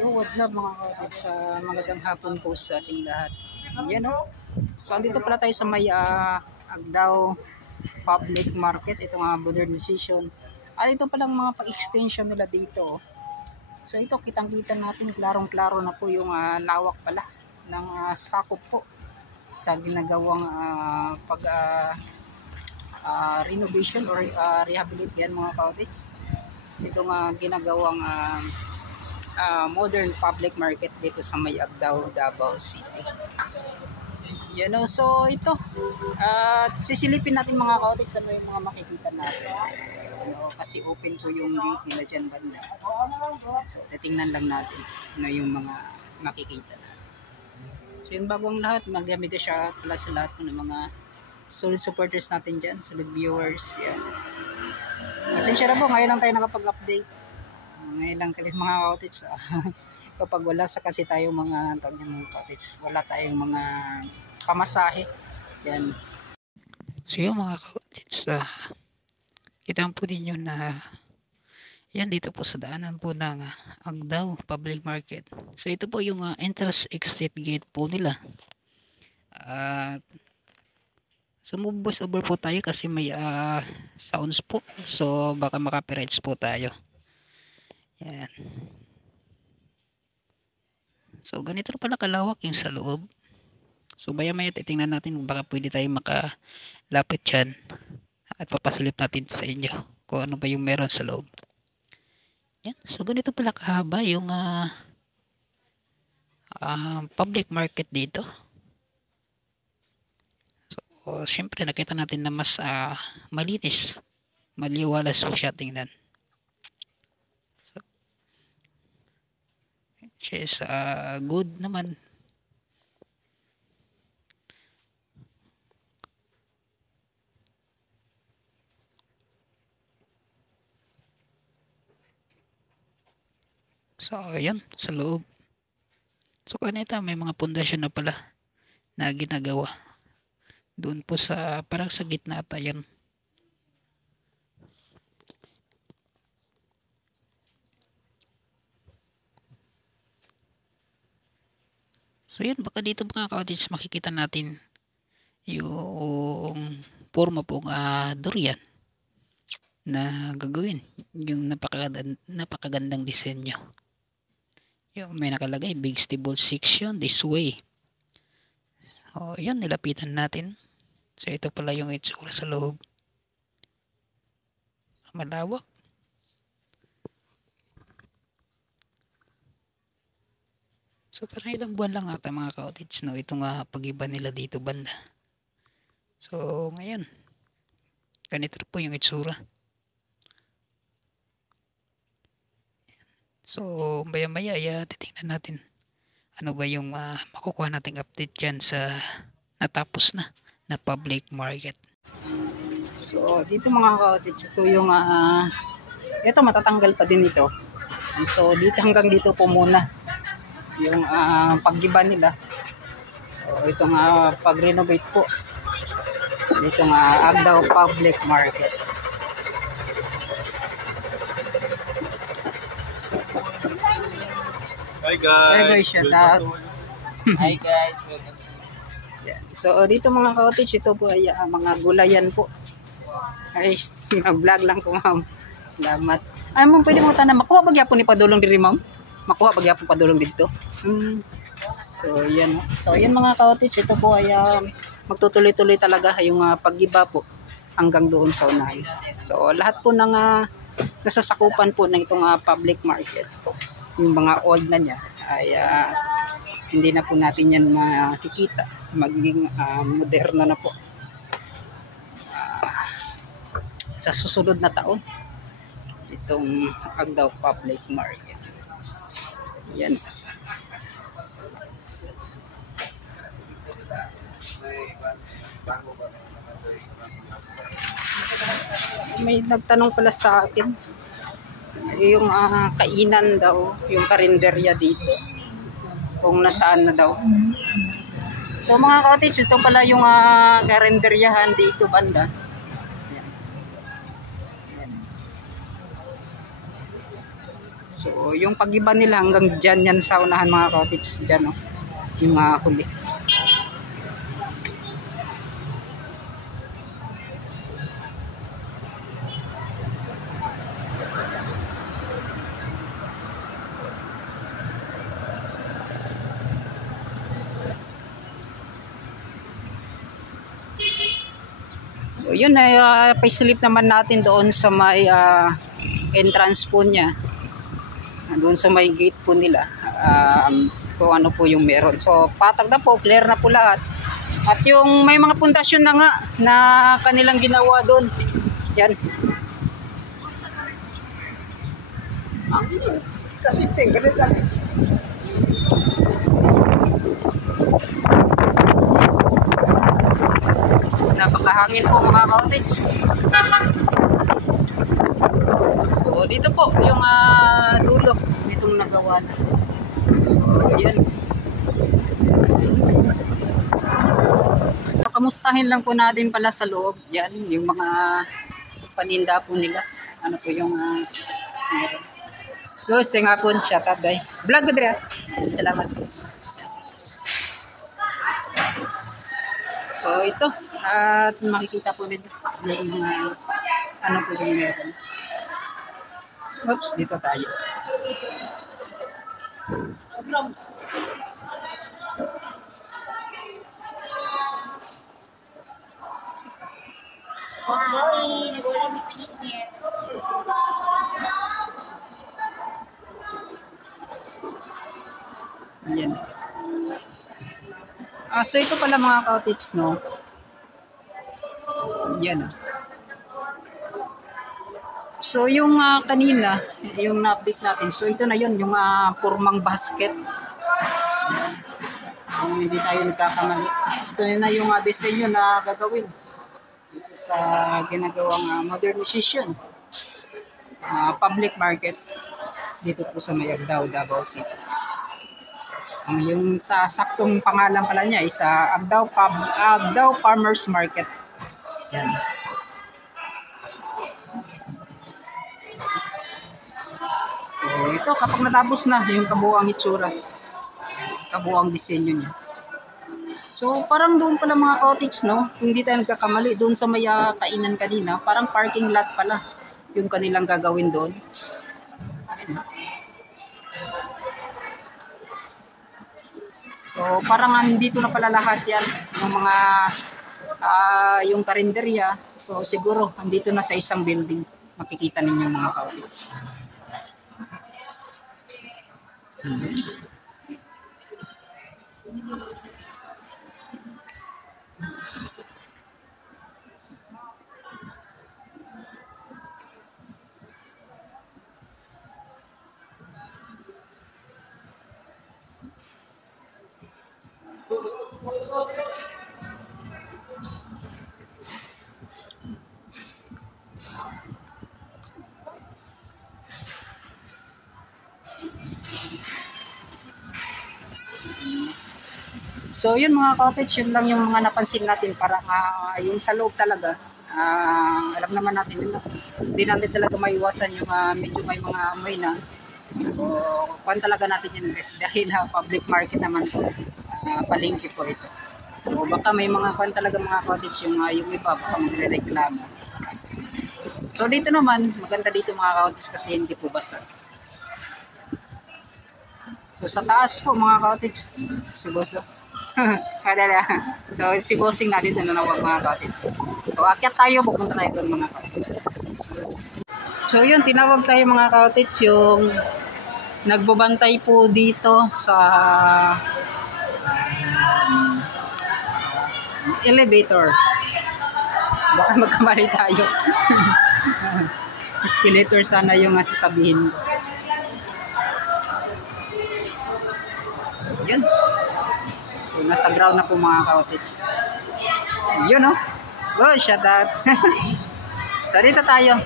Yo, what's up mga kapatid, sa magandang hapon po sa ating lahat. Yan o. So, andito pala tayo sa may Agdao Public Market. Ito nga modernization. Ito palang mga pag-extension nila dito. So, ito kitang-kita natin, klarong-klaro na po yung lawak pala ng sakop po sa ginagawang renovation or rehabilitate yan mga kapatid. Ito nga ginagawang modern public market dito sa may Agdao, Davao City. So ito, sisilipin natin mga kaotiks ano yung mga makikita natin. Kasi open po yung gate nila dyan banda. So titingnan lang natin ano yung mga makikita natin. So yung bagong lahat, magamit siya pala sa lahat ng mga solid supporters natin dyan, solid viewers. Yan. Pasensya na po, ngayon lang tayo nakapag-update. Ngayon lang kalit mga kaotiks. Kapag wala sa kasi tayo mga kaotiks, wala tayong mga pamasahe. Yan. So yung mga kaotiks, kita po ninyo na yan dito po sa daanan po ng Agdao Public Market. So ito po yung entrance exit gate po nila. So move voice over po tayo kasi may sounds po. So baka makapirights po tayo. Yan. So ganito pala kalawak yung sa loob. So maya-maya titingnan natin kung baka pwede tayo makalapit dyan at papasilip natin sa inyo kung ano ba yung meron sa loob. Yan. So ganito pala kahaba yung public market dito. So syempre nakita natin na mas malinis, maliwalas po siya tingnan. So siya is good naman. So ayan sa loob. So kanita may mga pundasyon na pala na ginagawa doon po sa parang sa gitna ata yan. So yun, baka dito mga ka-audience makikita natin yung forma pong durian na gagawin, yung napakagandang disenyo. Yung may nakalagay vegetable section this way. So yun, nilapitan natin. So ito pala yung itsura sa loob. Malawak. So parang ilang buwan lang ata mga ka-audience no, itong pag-iba nila dito banda. So ngayon, ganito po yung itsura. So maya-maya titingnan natin ano ba yung makukuha nating update dyan sa natapos na public market. So dito mga ka-audience, ito yung ito matatanggal pa din ito. So dito hanggang dito po muna yung pag-iba nila. So ito nga pag-renovate po dito nga Agdao Public Market. Hi guys. Shout out. Hi guys. Yeah. So dito mga ka-audience, ito po ay mga gulayan po. Ay, mag-vlog lang po ma'am. Salamat. Ay ma'am, pwede mo tanong, makuha ba gyapon ni padulong diri ma'am? Makuha ba gyapon padulong dito? So yan. So yan mga ka-audience, ito po ay magtutuloy-tuloy talaga yung pag-iba po hanggang doon sa unahan. So lahat po ng nasasakupan po ng itong public market, yung mga old na niya ay hindi na po natin yan makikita. Magiging moderno na po sa susunod na taon itong Agdao Public Market. Yan. May nagtanong pala sa akin yung kainan daw, yung karinderya dito kung nasaan na daw. So mga ka-audience, ito pala yung karinderyahan dito banda. Yan. Yan. So So, yung pag-iba nila hanggang dyan yan sa unahan mga cottage dyan, no? Yung huli. So, yun ay pa-slip naman natin doon sa may entrance po niya. Doon sa may gate po nila. Kung ano po yung meron. So, patag na po, clear na po lahat. At yung may mga pundasyon na nga na kanilang ginawa doon. Yan. Kasi ganit lang. Napakahangin po mga cottage. So dito po yung dulo nitong nagawa na. So yan. Kamustahin lang po natin pala sa loob. Yan yung mga paninda po nila. Ano po yung close nga po siya taday. Vlog ko dira. Salamat. So ito, at makikita po dito yung mga ano po yung meron. Oops, dito tayo. Sorry, nagwala may pinignet. Ayan. So ito pala mga cottage, no? Yan. So yung kanina, yung na-update natin. So ito na yun, yung purmang basket. Kung hindi tayo nagkakamali. Ito na yung disenyo na gagawin. Ito sa ginagawang modernization. Public market. Dito po sa Mayagdaw, Davao City. Yung saktong pangalan pala niya is Agdao Farmers Market. Yan. So ito kapag natapos na yung kabuuang itsura, kabuuang disenyo niya. So parang doon pala mga cottage, no? Kung hindi tayo nagkakamali, doon sa may kainan kanina, parang parking lot pala yung kanilang gagawin doon. So parang dito na pala lahat yan ng mga yung karinderya. So siguro andito na sa isang building makikita ninyo mga cottage. So yun mga cottage, yun lang yung mga napansin natin para yung sa loob talaga. Alam naman natin yun, hindi natin talaga maiwasan yung medyo may mga amoy na. So kung talaga natin yun guys, dahil public market naman po, palengke po ito. So baka may mga kung talaga mga cottage yung iba baka magre-reklamo. So dito naman, maganda dito mga cottage kasi hindi po basa. So sa taas po mga cottage, si Boso. Kadala. So si Bossing na dito na nawag mga cottage. So akyat tayo, pupunta tayo doon mga cottage. So yun, tinawag tayo mga cottage yung nagbabantay po dito sa elevator. Baka magkamali tayo. Escalator sana yung sasabihin ko. Yun. So, nasa ground na po mga cottage. Yun, no? Oh, shout out. So, dito tayo.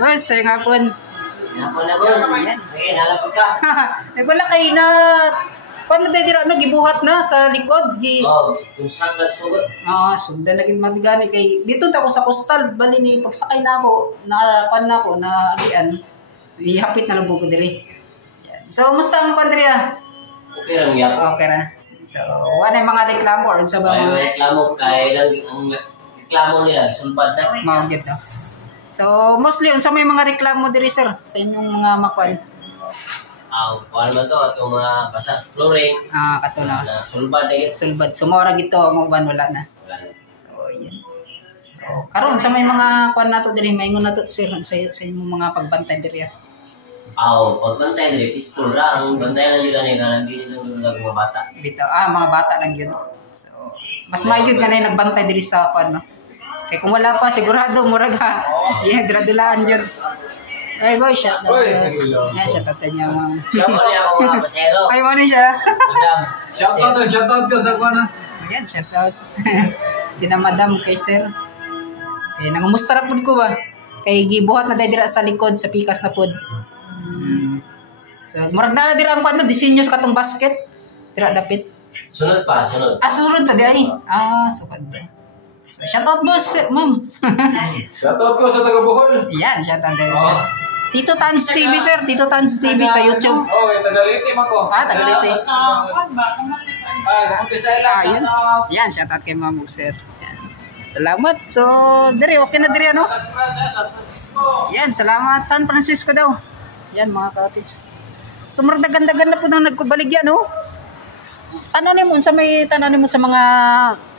Boss, ay nga po. Wala boss. Eh, nalapag ka. Nagwala kayo na. Paano tayo dira? Gibuhat na sa likod. Kung saan ka sugot. Sundan naging magani kay dito ako sa coastal. Bali ni pagsakay na ako, na agian. ihapit na lang po ko diri. Yan. So, musta ang pandriya? Okay lang yan. Okay ra. So, wala yung mga reklamo or sa ba May mga reklamo kay lang ang reklamo nila sulbad na. mga no? So, mostly, unsa may mga reklamo diri sir sa inyong mga makwan? Kuan man to atong mga basa sa flooring Kato na. na sulbad na gid. Sulbad. Sumora gito ang uban wala na. Wala na. So, yan. So, karon sa may mga kwan nato diri, maingon nato sir sa inyong mga pagbantay diri. Pagbantay diri peaceful ra ang bantayan nila ni kanang dili lang mga bata. Dito, mga bata lang yun. So, mas maayod nga na nagbantay diri sa kwan, no? Kaya kung wala pa, sigurado, murag ha. Yeah, gradulaan yun. Ay, boy, shout out. Yeah, shout out sa inyo. Siya mo niya ako mga pasero. Ay, mo ni siya. Madam. Shout out ko sa kuana. Ayan, shout out. Madam kay sir. Eh, nangumusta ra pud ko ba? Kay gibuhat na dira sa likod, sa pikas na pud. So, murag na dira ang kwan, disenyo sa katong basket. Dira dapit. Sunod pa, sunod. Sunod pa di ay. Sukad. So, shout out boss, ma'am. Shout out ko sa taga Bohol. Yan, shout out din. Tito Tans TV, sir. Tito Tans TV sa YouTube. Okay, Tagaliti man ko. Tagaliti. Ay, kumpisa lang. Yan. Yan, shout out kay Ma'am sir. Yan. Salamat. So, dire, okay na dire, ano? San Francisco. Yan, salamat. San Francisco daw. Yan, mga katids. So, marag dagan-dagan na po nang nagkubaligyan, no? Tananin mo, tananin mo sa mga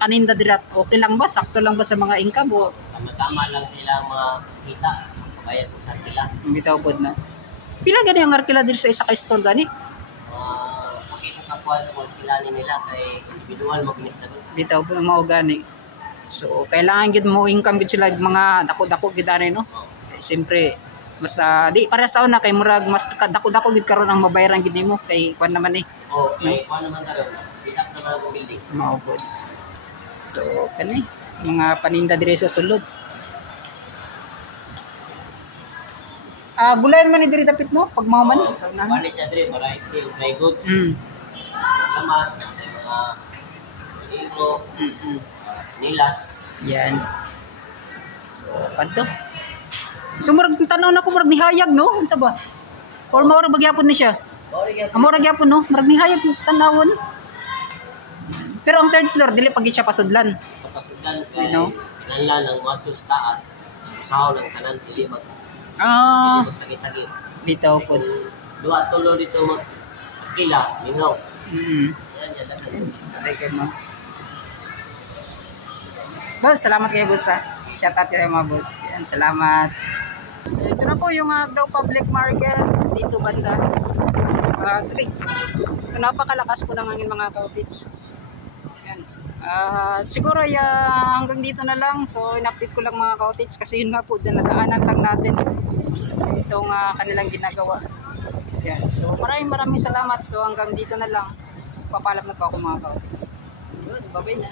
kaninda dire. Okay lang ba? Sakto lang ba sa mga income? O? Tama-tama lang sila mga kita. Bayad po sa sila. Bitaw po na. Pila gani ang arkila diri sa isa ka store gani? Makita kapwa po sila nila kay individual magnis na doon. Bitaw po mao gani. So kailangan gid mo income gid sila mga dako-dako gid ani no. Siyempre mas di para sa una kay murag mas dako-dako gid karon ang mabayaran gid nimo kay kuan naman eh. Okay, kuan naman karon. Bilak naman ang building. Mao pod. So kani mga paninda diri sa sulod. Gulayan man ni diri dapit no pag mao man sa unahan. Bali siya diri variety of dry goods. Lamas, mga libro, nilas. Yan. So padto. So murag tanaw na ko murag nihayag no unsa ba? Or mao ra bagyapon ni siya. Amo ra gyapon no murag nihayag tanawon. Pero ang third floor dili pag siya pasudlan. Pasudlan kay No? nanlan ang matos taas. Usahaw lang tanan dili mag tagi-tagi. Dito po. Duwa tulo dito magkila, lingaw. Yan yan dapat. Okay mo. Boss, salamat kayo boss ha. Shout out kayo mga boss. Yan, salamat. Ito na po yung Agdao Public Market dito banda. Napakalakas po ng hangin mga cottage. Yan. Siguro hanggang dito na lang. So in-update ko lang mga cottage kasi yun nga po nadaanan lang natin itong kanilang ginagawa. Yan. So maraming salamat. So hanggang dito na lang. Papaalam na po ako mga cottage. Yun, bye-bye na.